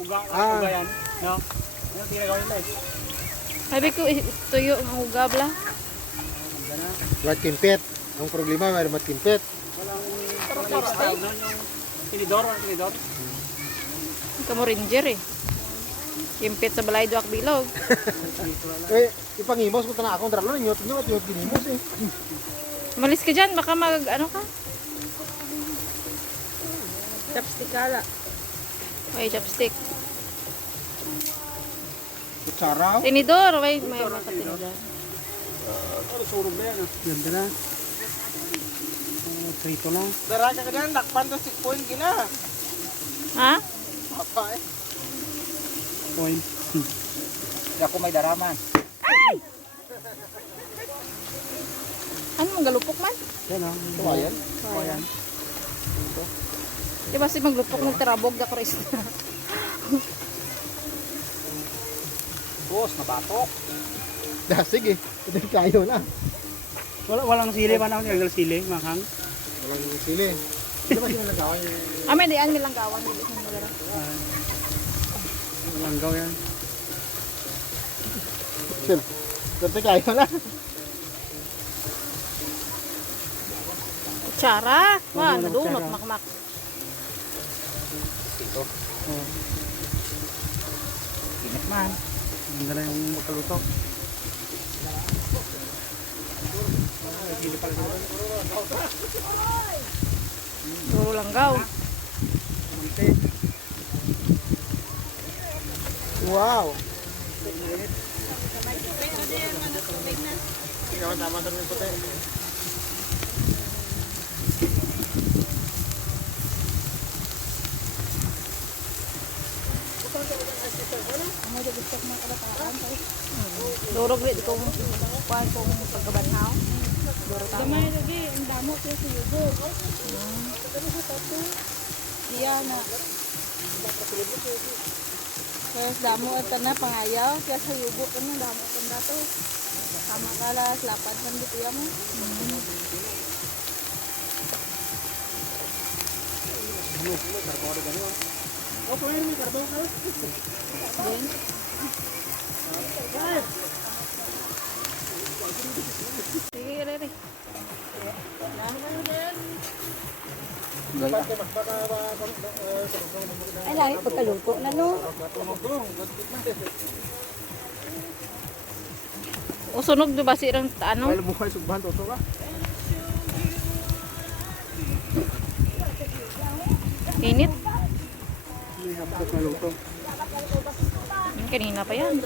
uga, Ah. uga yan. No? Ano tinagawa nila eh? Sabi ko, eh, tuyo ang ugab la. Ganda na. Mat kimpit. Ang problema, may mat kimpit. Walang, walang lifestyle, no? Yung tinidor, walang tinidor. Kamu ranger eh. Kimpit sa balay duak bilog. Eh, ipangimos ko na akong dralo ninyo, tinyo at yung ginimos eh. Malis ka dyan, baka mag, ano ka? Chopstick kala. May chopstick. Kutsara. Tinidor, may, may mga tinidor. Ano, surog na yan ah. Ganda na. Oh, prito na. Dara ka ganyan, nakpan to 6 point gina. Ha? Papa eh. Point. Ako may daraman. Ano, magalupok man? Yan ah. Kawayan. Kawayan. Di ba si maglupok ng tarabog da Chris? Boss, nabatok. Da, sige. Ito kayo na. Wala, walang sili pa na ako nilagay sili, makang. Walang sili. Hindi ba sila nagawa yung... ah, may diyan nilang gawan. Hindi isang magara. Walang gaw yan. Sir, Ito kayo na. Kutsara. Wah, Wala, nadunot kutsara. Makmak. Oh. Init man. Ganda na yung makaluto. Puro langgaw. Wow. Ikaw tama doon yung puti. mau jadi gusto ko makabataan. Duro grit kung kuhan kung pagkabanhaw. Duro tama. Damay rabi, ang damo siya sa yugo. Pero sa tato, siya na. Kaya damo at damu pangayaw, kaya sa yugo ka na damo dito yan mo. Sige, Rere. Ay, lagi pagkaluto na no. O sunog do ba sirang ano? Ay, buhay sugban to ka. Init. Luto. Hmm, Kanina pa yan.